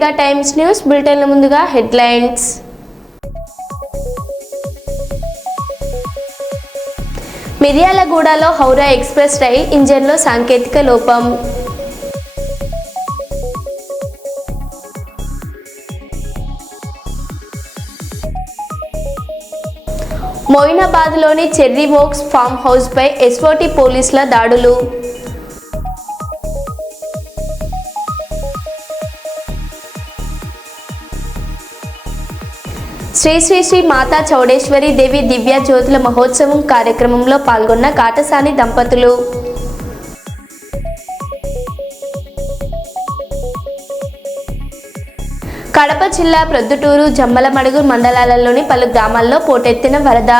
Mega times news బులెటిన్ల ముందుగా headlines. మిర్యాలగూడలో Howrah express rail ఇంజన్లో సాంకేతిక లోపం. మొయినాబాద్లోని చెర్రీ వోక్స్ ఫామ్ హౌస్పై ఎస్ఓటీ పోలీసుల దాడులు. శ్రీ శ్రీ శ్రీ మాతా చౌడేశ్వరి దేవి దివ్య జ్యోతుల మహోత్సవం కార్యక్రమంలో పాల్గొన్న కాటసాని దంపతులు. కడప జిల్లా ప్రొద్దుటూరు, జమ్మలమడుగు మండలాలలోని పలు గ్రామాల్లో పోటెత్తిన వరద.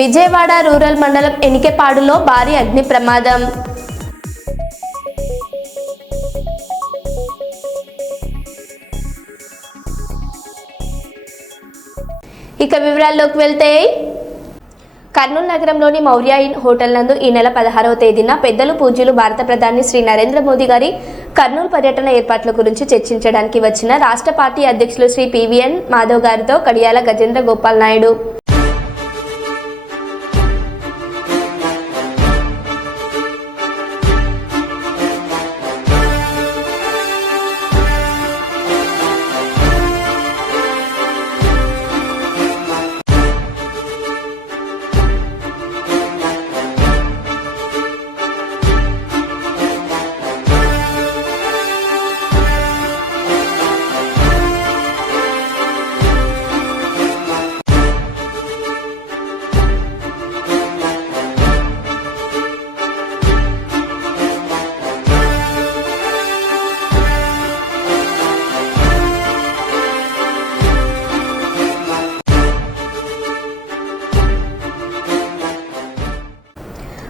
విజయవాడ రూరల్ మండలం ఎనికెపాడులో భారీ అగ్ని ప్రమాదం. ఇక వివరాల్లోకి వెళ్తే, కర్నూలు నగరంలోని మౌర్య ఇన్ హోటల్ నందు ఈ నెల 16వ తేదీన పెద్దలు పూజ్యులు భారత ప్రధాని శ్రీ నరేంద్ర మోదీ గారి కర్నూలు పర్యటన ఏర్పాట్ల గురించి చర్చించడానికి వచ్చిన రాష్ట్ర పార్టీ అధ్యక్షులు శ్రీ పివిఎన్ మాధవ్ గారితో కడియాల గజేంద్ర గోపాల్ నాయుడు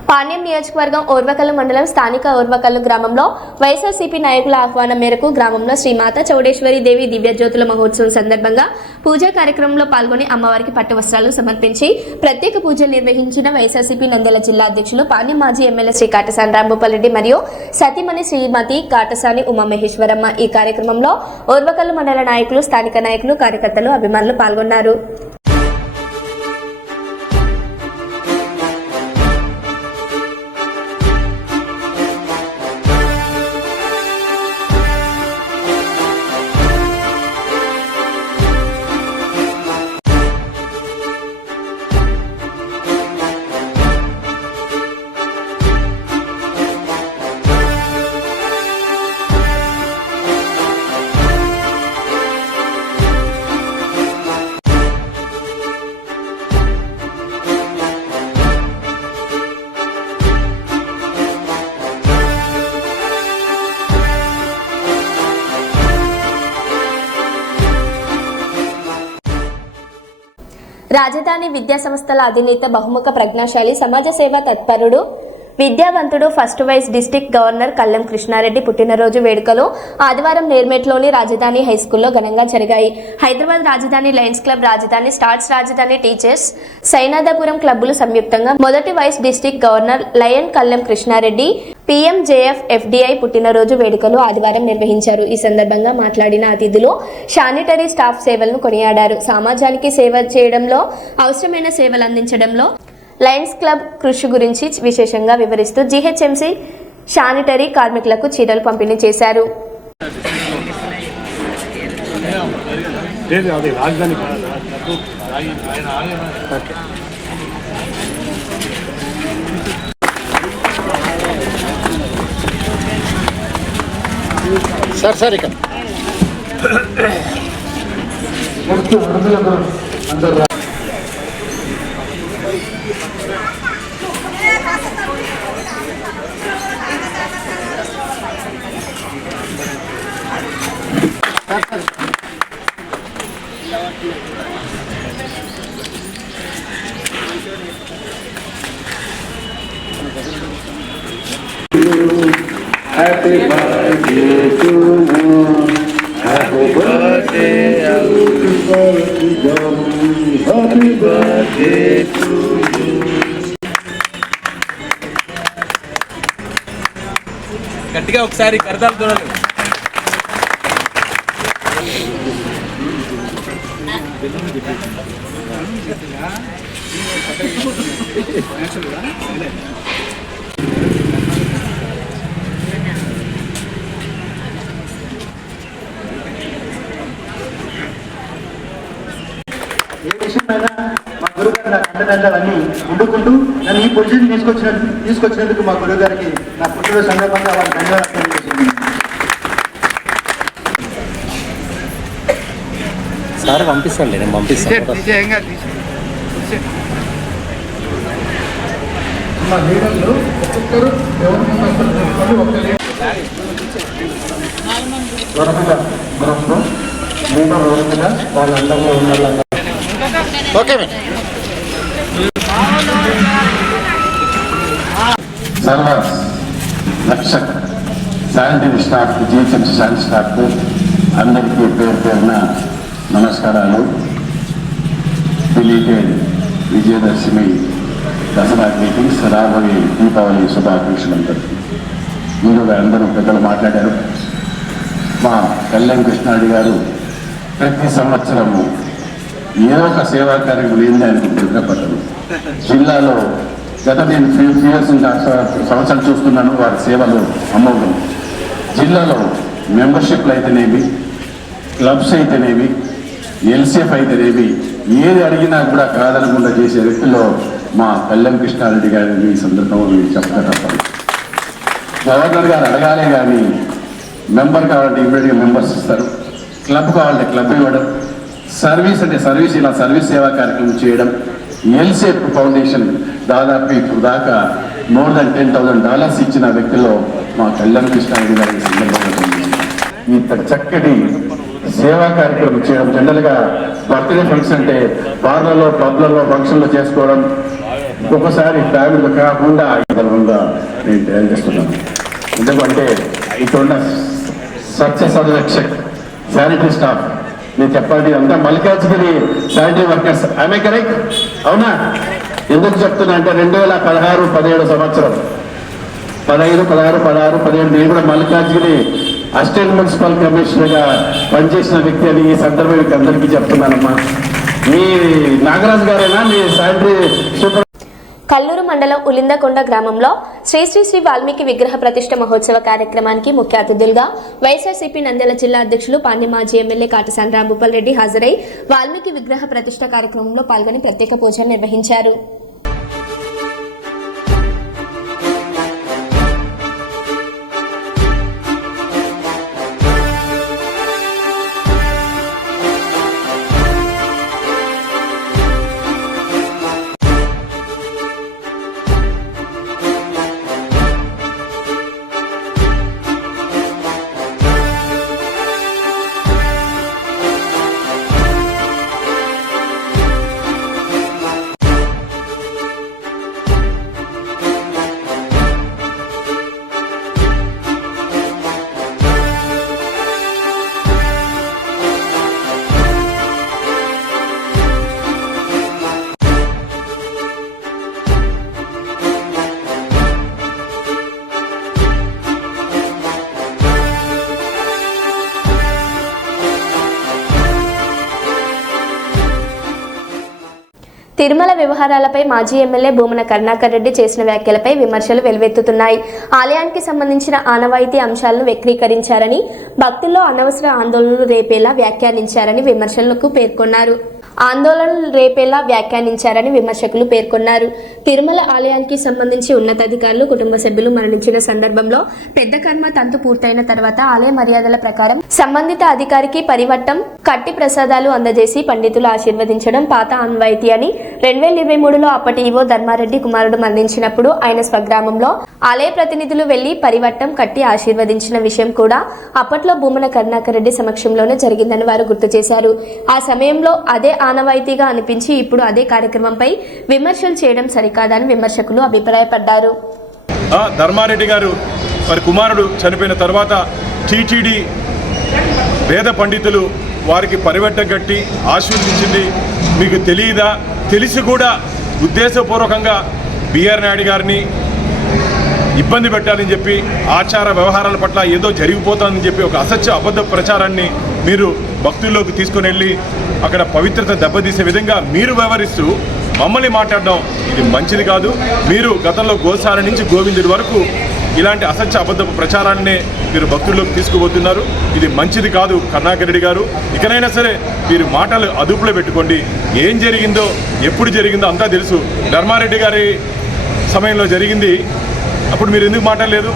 పాణ్యం నియోజకవర్గం ఓర్వకల్లు మండలం స్థానిక ఓర్వకల్లు గ్రామంలో వైఎస్ఆర్సీపీ నాయకుల ఆహ్వానం మేరకు గ్రామంలో శ్రీ మాతా చౌడేశ్వరి దేవి దివ్య జ్యోతుల మహోత్సవం సందర్భంగా పూజా కార్యక్రమంలో పాల్గొని అమ్మవారికి పట్టు వస్త్రాలు సమర్పించి ప్రత్యేక పూజలు నిర్వహించిన వైఎస్ఆర్సీపీ నంద్యాల జిల్లా అధ్యక్షులు పాణ్యం మాజీ ఎమ్మెల్యే శ్రీ కాటసాని రాంభూపాల్ రెడ్డి మరియు సతీమణి శ్రీమతి కాటసాని ఉమామహేశ్వరమ్మ. ఈ కార్యక్రమంలో ఓర్వకల్లు మండల నాయకులు, స్థానిక నాయకులు, కార్యకర్తలు, అభిమానులు పాల్గొన్నారు. రాజధాని విద్యా సంస్థల అధినేత, బహుముఖ ప్రజ్ఞాశాలి, సమాజ సేవ తత్పరుడు, విద్యావంతుడు, first vice district governor Kallem Krishna Reddy పుట్టినరోజు వేడుకలు ఆదివారం నేర్మేట్లోని రాజధాని హైస్కూల్లో ఘనంగా జరిగాయి. Hyderabad Rajadhani lions club, Rajadhani stars, Rajadhani teachers, Sainathapuram క్లబ్బులు సంయుక్తంగా మొదటి vice district governor lion Kallem Krishna Reddy PMJF FDI పుట్టినరోజు వేడుకలు ఆదివారం నిర్వహించారు. ఈ సందర్భంగా మాట్లాడిన అతిథులు శానిటరీ స్టాఫ్ సేవలను కొనియాడారు. సమాజానికి సేవ చేయడంలో, అవసరమైన సేవలు అందించడంలో లయన్స్ క్లబ్ కృషి గురించి విశేషంగా వివరిస్తూ GHMC శానిటరీ కార్మికులకు చీరలు పంపిణీ చేశారు. సార్ ఇక్కడ Happy birthday to you. Happy birthday, happy birthday to you. గట్టిగా ఒకసారి కరతాలు చూడాలి. ఏ విషయమైనా మా గురుగారు నాకు అండదండలన్నీ ఉండుకుంటూ నన్ను ఈ పొజిషన్ తీసుకొచ్చినందుకు మా గురువు గారికి నా పుట్టినరోజు సందర్భంగా వారికి ధన్యవాదాలు తెలియజేస్తున్నాను. సార్ పంపిస్తాను, నేను పంపిస్తాను. మా లీడర్లు ఒక్కొక్కరు గ్రూప్లో లీడర్ వరకుగా వాళ్ళ అందంగా ఉండాలన్న okay madam. Server Rakshak sanitary staff, GHMC sanitary staff అందరికీ పేరు పేరున నమస్కారాలు. బిలీటెడ్ విజయదశమి దసరా గ్రీటింగ్స్, రాబోయే దీపావళి శుభాకాంక్షలు అందరికీ. ముందుగా అందరూ పెద్దలు మాట్లాడారు. మా కళ్యాణ్ కృష్ణారెడ్డి గారు ప్రతి సంవత్సరము ఏదో ఒక సేవా కార్యక్రమం ఏంది అనుకుంటే పట్టదు. జిల్లాలో గత నేను ఫ్యూ ఇయర్స్ సంవత్సరాలు చూస్తున్నాను వారి సేవలు అమోఘం. జిల్లాలో మెంబర్షిప్లు అయితేనేమి, క్లబ్స్ అయితేనేమి, ఎల్సిఎఫ్ అయితేనేమి, ఏది అడిగినా కూడా కాదనకుండా చేసే వ్యక్తిలో మా కళ్యాణ్ కృష్ణారెడ్డి గారిని ఈ సందర్భంగా మీరు చెప్పక తప్పదు. గవర్నర్ గారు అడగాలే కానీ మెంబర్ కావాలంటే ఇమ్మీడియట్గా మెంబర్స్ ఇస్తారు, క్లబ్ కావాలంటే క్లబ్ ఇవ్వడం, సర్వీస్ అంటే సర్వీస్, ఇలా సర్వీస్ సేవా కార్యక్రమం చేయడం. ఎల్సిఎఫ్ ఫౌండేషన్ దాదాపు ఇప్పుడు దాకా మోర్ దాన్ $10,000 ఇచ్చిన వ్యక్తిలో మా కళ్యాణ్ కృష్ణారెడ్డి గారి సందర్భంగా ఇంత చక్కటి సేవా కార్యక్రమం చేయడం. జనరల్గా బర్త్డే ఫంక్షన్ అంటే బార్లలో, పబ్లలో ఫంక్షన్లు చేసుకోవడం, ఒక్కొక్కసారి ఫ్యామిలీలో కాకుండా విధంగా నేను తయారు చేస్తున్నాను. ఎందుకంటే ఇక్కడున్న సత్య సంరక్షక్ శానిటరీ స్టాఫ్ నేను చెప్పాలి అంతా మల్కాజ్గిరి శానిటరీ వర్కర్స్. ఆమె కరెక్ట్ అవునా? ఎందుకు చెప్తున్నా అంటే 2016-17 సంవత్సరం 15, 16, 17 నేను కూడా మల్కాజ్గిరి అసిస్టెంట్ మున్సిపల్ కమిషనర్గా పనిచేసిన వ్యక్తి అని ఈ సందర్భం మీకు అందరికీ చెప్తున్నానమ్మా. మీ నాగరాజు గారేనా మీ శానిటరీ సూపర్? కల్లూరు మండలం ఉలిందకొండ గ్రామంలో శ్రీ శ్రీ శ్రీ వాల్మీకి విగ్రహ ప్రతిష్ఠ మహోత్సవ కార్యక్రమానికి ముఖ్య అతిథులుగా వైఎస్ఆర్సీపీ నంద్యాల జిల్లా అధ్యక్షులు పాండ్య మాజీ ఎమ్మెల్యే కాటసాని రాంభూపాల్ రెడ్డి హాజరై వాల్మీకి విగ్రహ ప్రతిష్ఠ కార్యక్రమంలో పాల్గొని ప్రత్యేక పూజలు నిర్వహించారు. తిరుమల వ్యవహారాలపై మాజీ ఎమ్మెల్యే భూమన కరుణాకర్ రెడ్డి చేసిన వ్యాఖ్యలపై విమర్శలు వెల్లువెత్తుతున్నాయి. ఆలయానికి సంబంధించిన ఆనవాయితీ అంశాలను వక్రీకరించారని, భక్తుల్లో అనవసర ఆందోళనలు రేపేలా వ్యాఖ్యానించారని విమర్శకులు పేర్కొన్నారు. తిరుమల ఆలయానికి సంబంధించి ఉన్నతాధికారులు, కుటుంబ సభ్యులు మరణించిన సందర్భంలో పెద్ద కర్మ తంతు పూర్తయిన తర్వాత ఆలయ మర్యాదల ప్రకారం సంబంధిత అధికారికి పరివట్టం, కట్టి ప్రసాదాలు అందజేసి పండితులు ఆశీర్వదించడం పాత ఆనవాయితీ అని 2023లో అప్పటి ఈవో ధర్మారెడ్డి కుమారుడు మరణించినప్పుడు ఆయన స్వగ్రామంలో ఆలయ ప్రతినిధులు వెళ్లి పరివట్టం కట్టి ఆశీర్వదించిన విషయం కూడా అప్పట్లో భూమన కరుణాకర్ రెడ్డి సమక్షంలోనే జరిగిందని వారు గుర్తు చేశారు. ఆ సమయంలో అదే ఆనవాయితీగా అనిపించి ఇప్పుడు అదే కార్యక్రమంపై విమర్శలు చేయడం సరికాదని విమర్శకులు అభిప్రాయపడ్డారు. ధర్మారెడ్డి గారు వారి కుమారుడు చనిపోయిన తర్వాత టీటీడీ వేద పండితులు వారికి పరివట్టం కట్టి ఆశీర్వదించింది మీకు తెలియదా? తెలిసి కూడా ఉద్దేశపూర్వకంగా బిఆర్ నాయుడు గారిని ఇబ్బంది పెట్టాలని చెప్పి ఆచార వ్యవహారాల పట్ల ఏదో జరిగిపోతుందని చెప్పి ఒక అసత్య అబద్ధ ప్రచారాన్ని మీరు భక్తుల్లోకి తీసుకుని వెళ్ళి అక్కడ పవిత్రత దెబ్బతీసే విధంగా మీరు వ్యవహరిస్తూ మమ్మల్ని మాట్లాడడం ఇది మంచిది కాదు. మీరు గతంలో గోసాల నుంచి గోవిందుడి వరకు ఇలాంటి అసత్య అబద్ధపు ప్రచారాన్ని మీరు భక్తుల్లోకి తీసుకుపోతున్నారు. ఇది మంచిది కాదు. కరుణాకర్ రెడ్డి గారు, ఇకనైనా సరే మీరు మాటలు అదుపులో పెట్టుకోండి. ఏం జరిగిందో ఎప్పుడు జరిగిందో అంతా తెలుసు. ధర్మారెడ్డి గారి సమయంలో జరిగింది, అప్పుడు మీరు ఎందుకు మాట్లాడలేదు?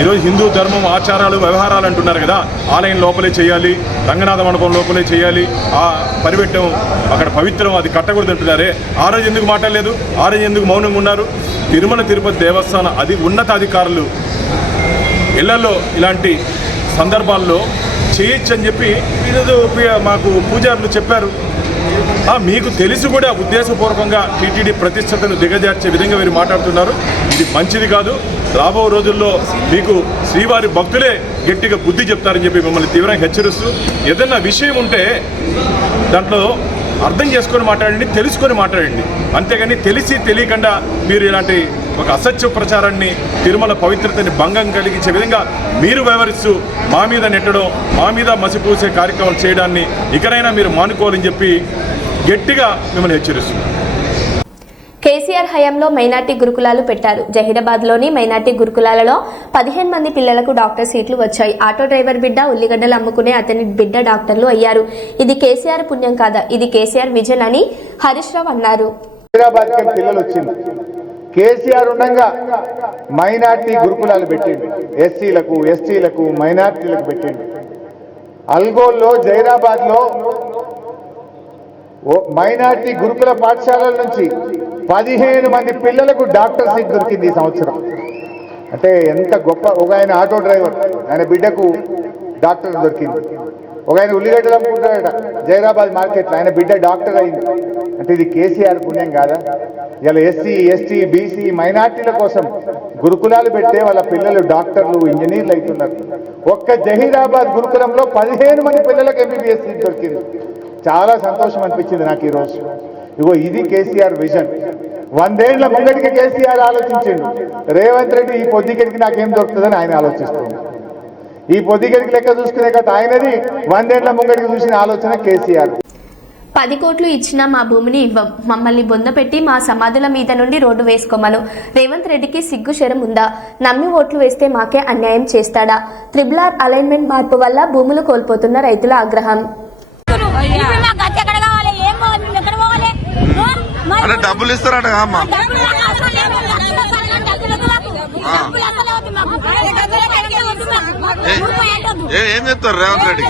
ఈరోజు హిందూ ధర్మం ఆచారాలు వ్యవహారాలు అంటున్నారు కదా, ఆలయం లోపలే చేయాలి, రంగనాథ మండపం లోపలే చేయాలి, ఆ పరిపెట్టం అక్కడ పవిత్రం, అది కట్టకూడదు అంటున్నారే. ఆ రోజు ఎందుకు మాట్లాడలేదు? ఆ రోజు ఎందుకు మౌనంగా ఉన్నారు? తిరుమల తిరుపతి దేవస్థానం ఉన్నతాధికారులు ఇళ్లలో ఇలాంటి సందర్భాల్లో చేయొచ్చు అని చెప్పి ఈరోజు మాకు పూజారులు చెప్పారు. మీకు తెలిసి కూడా ఉద్దేశపూర్వకంగా టీటీడీ ప్రతిష్టతను దిగజార్చే విధంగా మీరు మాట్లాడుతున్నారు. ఇది మంచిది కాదు. రాబో రోజుల్లో మీకు శ్రీవారి భక్తులే గట్టిగా బుద్ధి చెప్తారని చెప్పి మిమ్మల్ని తీవ్రంగా హెచ్చరిస్తూ, ఏదన్నా విషయం ఉంటే దాంట్లో అర్థం చేసుకొని మాట్లాడండి, తెలుసుకొని మాట్లాడండి. అంతేగాని తెలిసి తెలియకుండా మీరు ఇలాంటి ఒక అసత్య ప్రచారాన్ని, తిరుమల పవిత్రతని భంగం కలిగించే విధంగా మీరు వ్యవహరిస్తూ మా మీద నెట్టడం, మా మీద మసిపూసే కార్యక్రమాలు చేయడాన్ని ఇకనైనా మీరు మానుకోవాలని చెప్పి గట్టిగా మిమ్మల్ని హెచ్చరిస్తున్నారు. కేసీఆర్ హయాంలో మైనార్టీ గురుకులాలు పెట్టారు. జహీరాబాద్లోని మైనార్టీ గురుకులాలలో 15 మంది పిల్లలకు డాక్టర్ సీట్లు వచ్చాయి. ఆటో డ్రైవర్ బిడ్డ ఉల్లిగడ్డలు అమ్ముకునే అతని బిడ్డ డాక్టర్లు అయ్యారు. ఇది కేసీఆర్ పుణ్యం కాదా, ఇది కేసీఆర్ విజన్ అని హరీష్ రావు అన్నారు. హైదరాబాద్కి పిల్లలు వచ్చింది. కేసీఆర్ ఉండగా మైనార్టీ గురుకులాలు పెట్టింది. ఎస్సీలకు, ఎస్టీలకు, మైనార్టీలకు పెట్టింది. అల్గోల్లో, జైరాబాద్లో మైనార్టీ గురుకుల పాఠశాలల నుంచి 15 మంది పిల్లలకు డాక్టర్ సీట్ దొరికింది ఈ సంవత్సరం. అంటే ఎంత గొప్ప. ఒక ఆయన ఆటో డ్రైవర్, ఆయన బిడ్డకు డాక్టర్ దొరికింది. ఒక ఆయన ఉల్లిగడ్డలు అమ్ముకుంటాడట జైరాబాద్ మార్కెట్లో, ఆయన బిడ్డ డాక్టర్ అయింది. అంటే ఇది కేసీఆర్ పుణ్యం కాదా? ఇలా ఎస్సీ, ఎస్టీ, బీసీ, మైనార్టీల కోసం గురుకులాలు పెడితే వాళ్ళ పిల్లలు డాక్టర్లు, ఇంజనీర్లు అవుతున్నారు. ఒక్క జహీరాబాద్ గురుకులంలో 15 మంది పిల్లలకు ఎంబీబీఎస్ సీట్ దొరికింది. చాలా సంతోషం అనిపించింది నాకు ఈరోజు. ఇగో ఇది కేసీఆర్ విజన్. 100 ఏళ్ల ముంగటికి కేసీఆర్ ఆలోచించిండు. రేవంత్ రెడ్డి ఈ పొద్దుకెడికి నాకేం దొరుకుతుందని ఆయన ఆలోచిస్తుంది. ఈ పొద్దుకెడికి లెక్క చూసుకునే కదా ఆయనది. 100 ఏళ్ల ముంగటికి చూసిన ఆలోచన కేసీఆర్. 10 కోట్లు ఇచ్చినా మా భూమిని ఇవ్వం, మమ్మల్ని బొందపెట్టి మా సమాధుల మీద నుండి రోడ్డు వేసుకోమను. రేవంత్ రెడ్డికి సిగ్గు శరం ఉందా? నమ్మి ఓట్లు వేస్తే మాకే అన్యాయం చేస్తాడా? RRR అలైన్మెంట్ మార్పు వల్ల భూములు కోల్పోతున్న రైతుల ఆగ్రహం. డబ్బులు ఇస్తారట అమ్మా. ఏం చెప్తారు రేవంత్ రెడ్డి?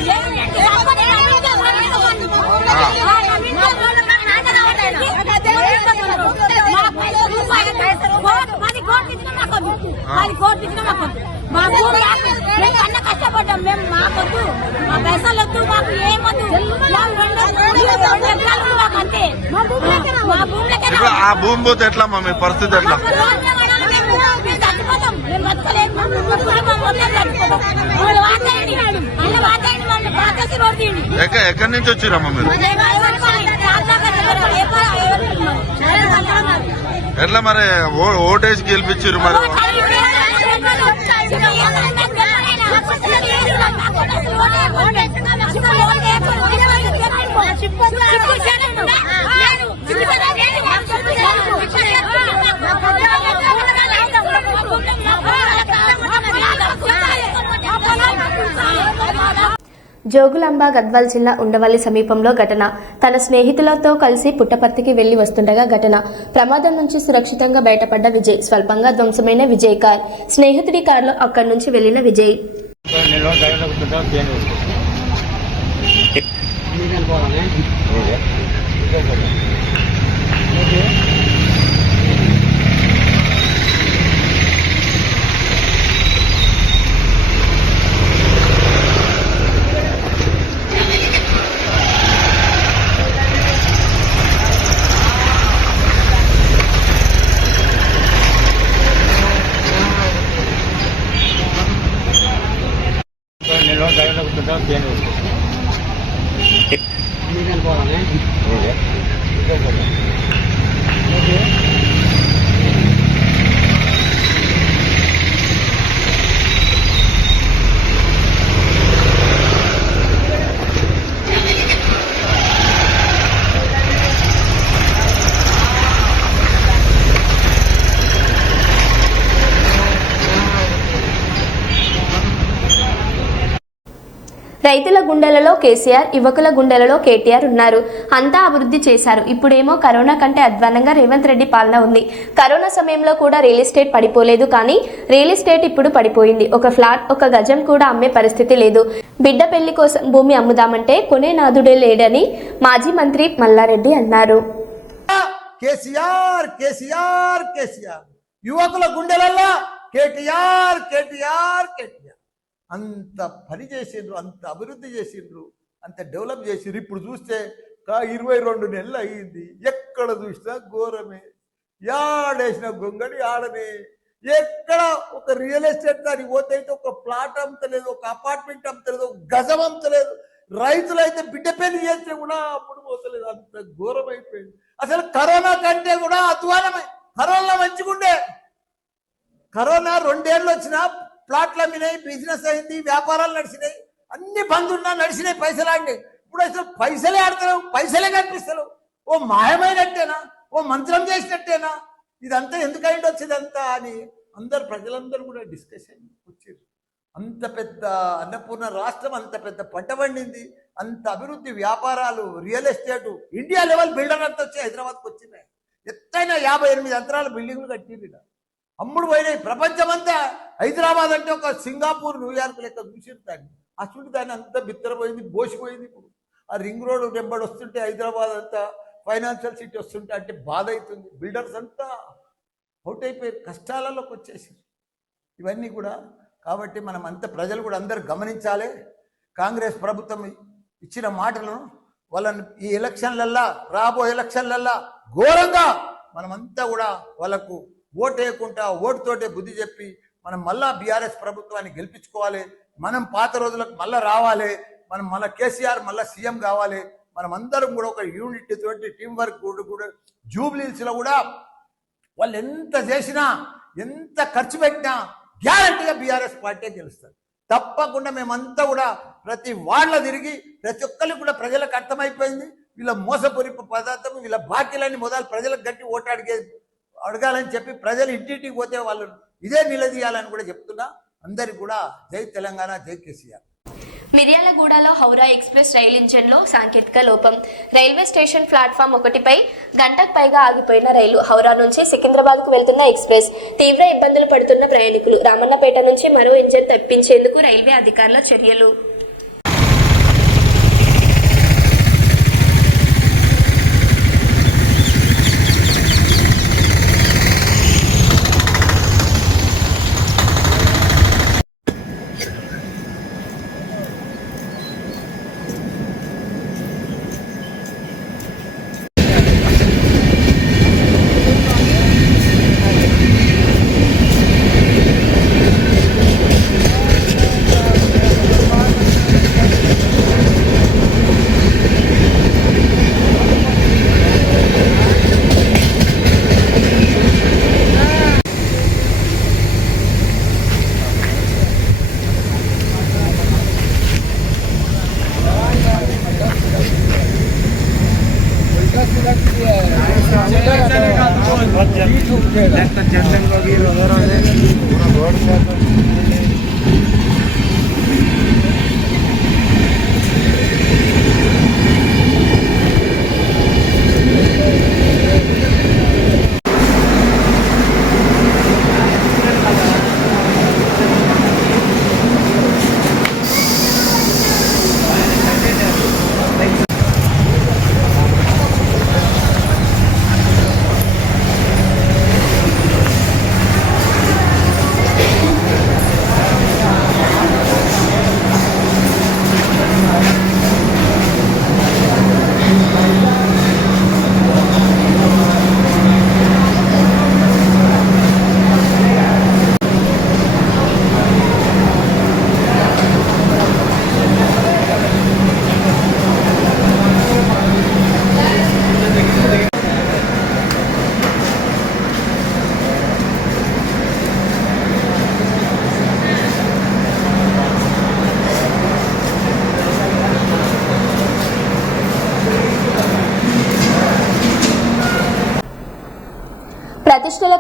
కష్టపడ్డాం మేము. మాకొద్దు, మా పైసలు వద్దు, మాకు ఏమొద్దు. అంతే. ఆ భూమి పోతే ఎట్లా అమ్మా మీ పరిస్థితి? ఎట్లా చచ్చిపోతాం మేము, బతకలేము. ఎక్కడి నుంచి వచ్చిరమ్మా మీరు? ఎట్లా మరి ఓటేసి గెలిపించారు మరి? జోగులాంబ గద్వాల్ జిల్లా ఉండవల్లి సమీపంలో ఘటన. తన స్నేహితులతో కలిసి పుట్టపర్తికి వెళ్లి వస్తుండగా ఘటన. ప్రమాదం నుంచి సురక్షితంగా బయటపడ్డ విజయ్. స్వల్పంగా ధ్వంసమైన విజయ్ కార్. స్నేహితుడి కారులో అక్కడి నుంచి వెళ్లిన విజయ్. రైతుల గుండెలలో కేసీఆర్, యువకుల గుండెలలో కేటీఆర్ ఉన్నారు. అంతా అభివృద్ధి చేశారు. ఇప్పుడేమో కరోనా కంటే అధ్వానంగా రేవంత్ రెడ్డి పాలన ఉంది. కరోనా సమయంలో కూడా రియల్ ఎస్టేట్ పడిపోలేదు, కానీ రియల్ ఎస్టేట్ ఇప్పుడు పడిపోయింది. ఒక ఫ్లాట్, ఒక గజం కూడా అమ్మే పరిస్థితి లేదు. బిడ్డ పెళ్లి కోసం భూమి అమ్ముదామంటే కొనే నాదుడే లేడని మాజీ మంత్రి మల్లారెడ్డి అన్నారు. కేసీఆర్ కేసీఆర్ కేసీఆర్, యువకుల గుండెలల్లా కేటీఆర్ కేటీఆర్ కేటీఆర్. అంత పని చేసిండ్రు, అంత అభివృద్ధి చేసిండ్రు, అంత డెవలప్ చేసిండ్రు. ఇప్పుడు చూస్తే 22 నెలలు అయ్యింది. ఎక్కడ చూసినా ఘోరమే, యాడేసిన గొంగడి ఆడనే. ఎక్కడ ఒక రియల్ ఎస్టేట్ దానికి పోతే అయితే ఒక ప్లాట్ అమ్మతలేదు, ఒక అపార్ట్మెంట్ అమ్మతలేదు, ఒక గజం అమ్మతలేదు. రైతులైతే బిడ్డ పెళ్లి చేస్తే కూడా అప్పుడు పోతలేదు. అంత ఘోరం అయిపోయింది. అసలు కరోనా కంటే కూడా అధ్వానమే. కరోనా మంచిగుండే, కరోనా 2 ఏళ్ళు వచ్చినా ప్లాట్లు అమ్మినాయి, బిజినెస్ అయింది, వ్యాపారాలు నడిచినాయి, అన్ని బంద్ ఉన్నా నడిచినాయి, పైసలు ఆడినాయి. ఇప్పుడు అసలు పైసలే ఆడతలేవు, పైసలే కనిపిస్తలేవు. ఓ మాయమైనట్టేనా, ఓ మంత్రం చేసినట్టేనా, ఇదంతా ఎందుకైంది వచ్చిందంతా అని అందరు ప్రజలందరూ కూడా డిస్కషన్ వచ్చారు. అంత పెద్ద అన్నపూర్ణ రాష్ట్రం, అంత పెద్ద పంట పండింది, అంత అభివృద్ధి, వ్యాపారాలు, real estate, India level builder అంతా వచ్చి హైదరాబాద్కి వచ్చినాయి. ఎత్తైన 58 అంతరాల బిల్డింగ్లు కట్టిరు, అమ్ముడు పోయినాయి. ప్రపంచమంతా హైదరాబాద్ అంటే ఒక సింగపూర్, న్యూయార్క్ లెక్క చూసిరు దాన్ని. ఆ చుట్టూ దాన్ని అంతా బిత్తరపోయింది, బోసిపోయింది. ఇప్పుడు ఆ రింగ్ రోడ్ వెంబడి వస్తుంటే హైదరాబాద్ అంతా ఫైనాన్షియల్ సిటీ వస్తుంటే అంటే బాధ అవుతుంది. బిల్డర్స్ అంతా అవుట్ అయిపోయారు, కష్టాలలోకి వచ్చేసారు. ఇవన్నీ కూడా కాబట్టి మనం అంత ప్రజలు కూడా అందరు గమనించాలి. కాంగ్రెస్ ప్రభుత్వం ఇచ్చిన మాటలను వాళ్ళని ఈ ఎలక్షన్లల్లా, రాబోయే ఎలక్షన్లల్లా ఘోరంగా మనమంతా కూడా వాళ్ళకు ఓటు వేయకుండా ఓటుతోటే బుద్ధి చెప్పి మనం మళ్ళా బీఆర్ఎస్ ప్రభుత్వాన్ని గెలిపించుకోవాలి. మనం పాత రోజులకు మళ్ళీ రావాలి. మనం మళ్ళీ కేసీఆర్ మళ్ళీ సీఎం కావాలి. మనం అందరం కూడా ఒక యూనిట్ తోటి టీం వర్క్ కూడా జూబ్లీహిల్స్లో కూడా వాళ్ళు ఎంత చేసినా, ఎంత ఖర్చు పెట్టినా గ్యారంటీగా బీఆర్ఎస్ పార్టీ గెలుస్తారు. తప్పకుండా మేమంతా కూడా ప్రతి వార్డులో తిరిగి ప్రతి ఒక్కరికి కూడా ప్రజలకు అర్థమైపోయింది. వీళ్ళ మోసపూరిత పదార్థం, వీళ్ళ బాకీలన్నీ మొదలు ప్రజలకు గట్టి ఓటు అడగాలని చెప్పి ప్రజలు ఇంటింటికి పోతే వాళ్ళు ఇదే నిలదీయాలని కూడా చెప్తున్నా. అందరికి కూడా జై తెలంగాణ, జై కేసీఆర్. మిర్యాలగూడలో హౌరా ఎక్స్ప్రెస్ రైలు ఇంజన్లో సాంకేతిక లోపం. రైల్వే స్టేషన్ ప్లాట్ఫామ్ 1పై గంటకు పైగా ఆగిపోయిన రైలు. హౌరా నుంచి సికింద్రాబాద్కు వెళ్తున్న ఎక్స్ప్రెస్. తీవ్ర ఇబ్బందులు పడుతున్న ప్రయాణికులు. రామన్నపేట నుంచి మరో ఇంజన్ తప్పించేందుకు రైల్వే అధికారుల చర్యలు.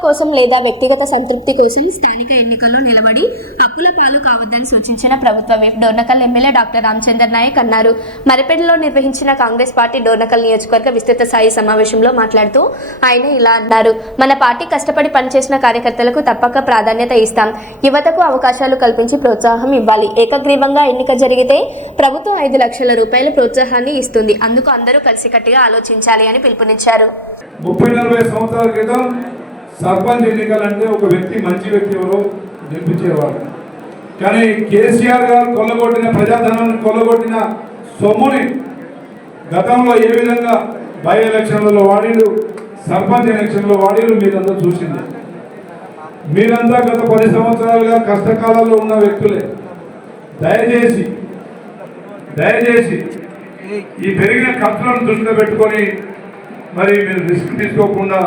కోసం లేదా వ్యక్తిగత సంతృప్తి కోసం స్థానిక ఎన్నికల్లో నిలబడి అప్పుల పాలు కావద్దని సూచించిన ప్రభుత్వ whip Dornakal MLA doctor Ramachandar Naik అన్నారు. మరిపేటలో నిర్వహించిన కాంగ్రెస్ పార్టీ డోర్నకల్ నియోజకవర్గ విస్తృత స్థాయి సమావేశంలో మాట్లాడుతూ ఆయన ఇలా అన్నారు. మన పార్టీ కష్టపడి పనిచేసిన కార్యకర్తలకు తప్పక ప్రాధాన్యత ఇస్తాం. యువతకు అవకాశాలు కల్పించి ప్రోత్సాహం ఇవ్వాలి. ఏకగ్రీవంగా ఎన్నిక జరిగితే ప్రభుత్వం 5 లక్షల రూపాయల ప్రోత్సాహాన్ని ఇస్తుంది. అందుకు అందరూ కలిసికట్టుగా ఆలోచించాలి అని పిలుపునిచ్చారు. 30-40 సంవత్సరాల క్రితం సర్పంచ్ ఎన్నికలంటే ఒక వ్యక్తి, మంచి వ్యక్తి ఎవరో గెలిపించేవాడు. కానీ కేసీఆర్ గారు కొల్లగొట్టిన ప్రజాధనాన్ని, కొల్లగొట్టిన సొమ్ముని గతంలో ఏ విధంగా బై ఎలక్షన్లలో వాడిలు, సర్పంచ్ ఎలక్షన్లో వాడిలు మీరంతా చూసింది. మీరంతా గత 10 సంవత్సరాలుగా కష్టకాలంలో ఉన్న వ్యక్తులే. దయచేసి ఈ పెరిగిన ఖర్చులను దృష్టిలో పెట్టుకొని మరి మీరు రిస్క్ తీసుకోకుండా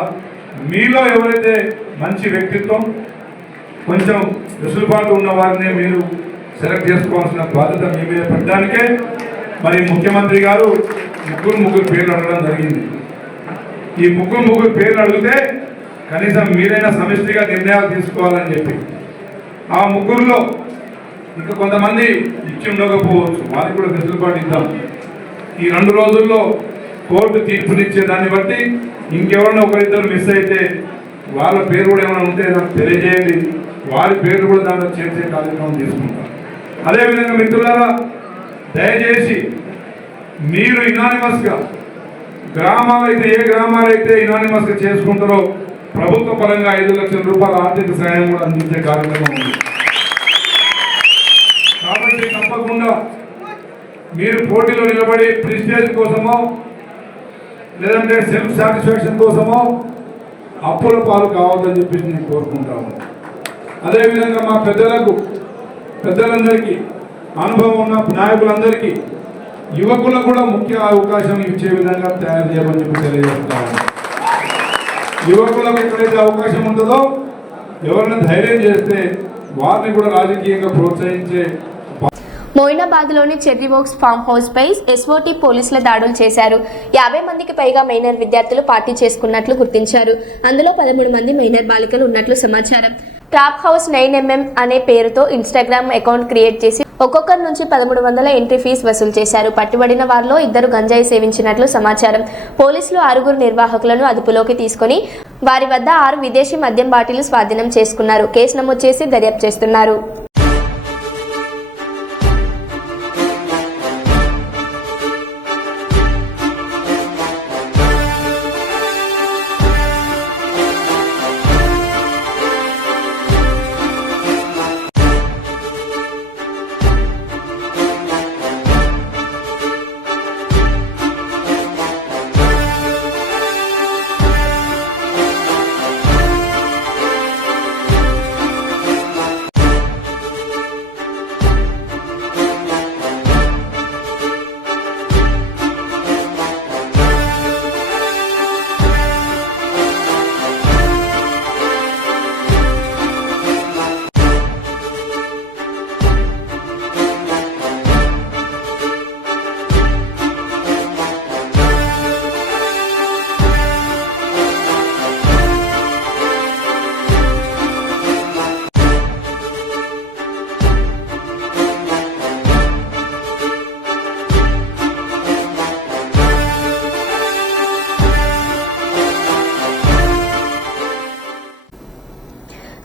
మీలో ఎవరైతే మంచి వ్యక్తిత్వం, కొంచెం వెసులుబాటు ఉన్న వారిని మీరు సెలెక్ట్ చేసుకోవాల్సిన బాధ్యత మీ మీద పెట్టడానికే మరి ముఖ్యమంత్రి గారు ముగ్గురు పేర్లు అడగడం జరిగింది. ఈ ముగ్గురు పేర్లు అడిగితే కనీసం మీరైనా సమిష్టిగా నిర్ణయాలు తీసుకోవాలని చెప్పి ఆ ముగ్గురులో ఇంకా కొంతమంది ఇచ్చి ఉండకపోవచ్చు, వారికి కూడా వెసులుబాటు ఇద్దాం. ఈ 2 రోజుల్లో కోర్టు తీర్పునిచ్చే దాన్ని బట్టి ఇంకెవరైనా ఒకరిద్దరు మిస్ అయితే వాళ్ళ పేరు కూడా ఏమైనా ఉంటే నాకు తెలియజేయండి. వారి పేరు కూడా దాంట్లో చేర్చే కార్యక్రమం తీసుకుంటాం. అదేవిధంగా మిత్రులారా, దయచేసి మీరు ఇనానిమస్గా గ్రామాలైతే, ఏ గ్రామాలైతే ఇనానిమస్గా చేసుకుంటారో ప్రభుత్వ పరంగా 5 లక్షల రూపాయల ఆర్థిక సహాయం కూడా అందించే కార్యక్రమం ఉంది. కాబట్టి తప్పకుండా మీరు పోటీలో నిలబడి ప్రెస్టేజ్ కోసమో లేదంటే సెల్ఫ్ సాటిస్ఫాక్షన్ కోసమో అప్పుల పాలు కావద్దని చెప్పేసి నేను కోరుకుంటాను. అదేవిధంగా మా పెద్దలందరికీ, అనుభవం ఉన్న నాయకులందరికీ, యువకులకు కూడా ముఖ్య అవకాశం ఇచ్చే విధంగా తయారు చేయమని చెప్పి తెలియజేస్తాను. యువకులకు ఎక్కడైతే అవకాశం ఉంటుందో ఎవరైనా ధైర్యం చేస్తే వారిని కూడా రాజకీయంగా ప్రోత్సహించే. మోయినాబాద్లోని చెర్రీ వోక్స్ ఫామ్ హౌస్ పై ఎస్ఓటీ పోలీసుల దాడులు చేశారు. 50 మందికి పైగా మైనర్ విద్యార్థులు పార్టీ చేసుకున్నట్లు గుర్తించారు. అందులో 13 మంది మైనర్ బాలికలు ఉన్నట్లు సమాచారం. టాప్ హౌస్ 9mm అనే పేరుతో ఇన్స్టాగ్రామ్ అకౌంట్ క్రియేట్ చేసి ఒక్కొక్కరి నుంచి 1300 ఎంట్రీ ఫీజు వసూలు చేశారు. పట్టుబడిన వారిలో 2 గంజాయి సేవించినట్లు సమాచారం. పోలీసులు 6 నిర్వాహకులను అదుపులోకి తీసుకుని వారి వద్ద 6 విదేశీ మద్యం బాటిల్ స్వాధీనం చేసుకున్నారు. కేసు నమోదు చేసి దర్యాప్తు చేస్తున్నారు.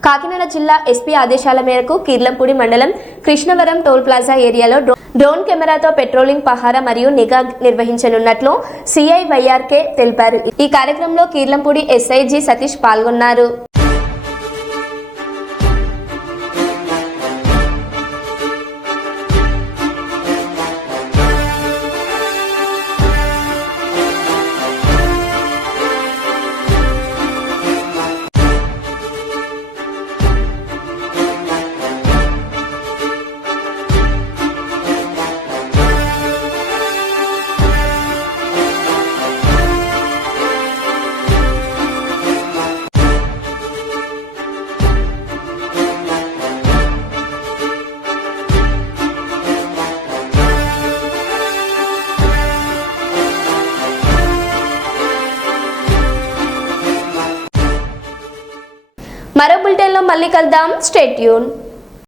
కాకినాడ జిల్లా ఎస్పీ ఆదేశాల మేరకు కీర్లంపూడి మండలం కృష్ణవరం టోల్ ప్లాజా ఏరియాలో డ్రోన్ కెమెరాతో పెట్రోలింగ్, పహారా మరియు నిఘా నిర్వహించనున్నట్లు సిఐ వైఆర్కే తెలిపారు. ఈ కార్యక్రమంలో కీర్లంపూడి ఎస్ఐజి సతీష్ పాల్గొన్నారు. మరో బులెటిన్లో మళ్ళీ కలుద్దాం. Stay tune.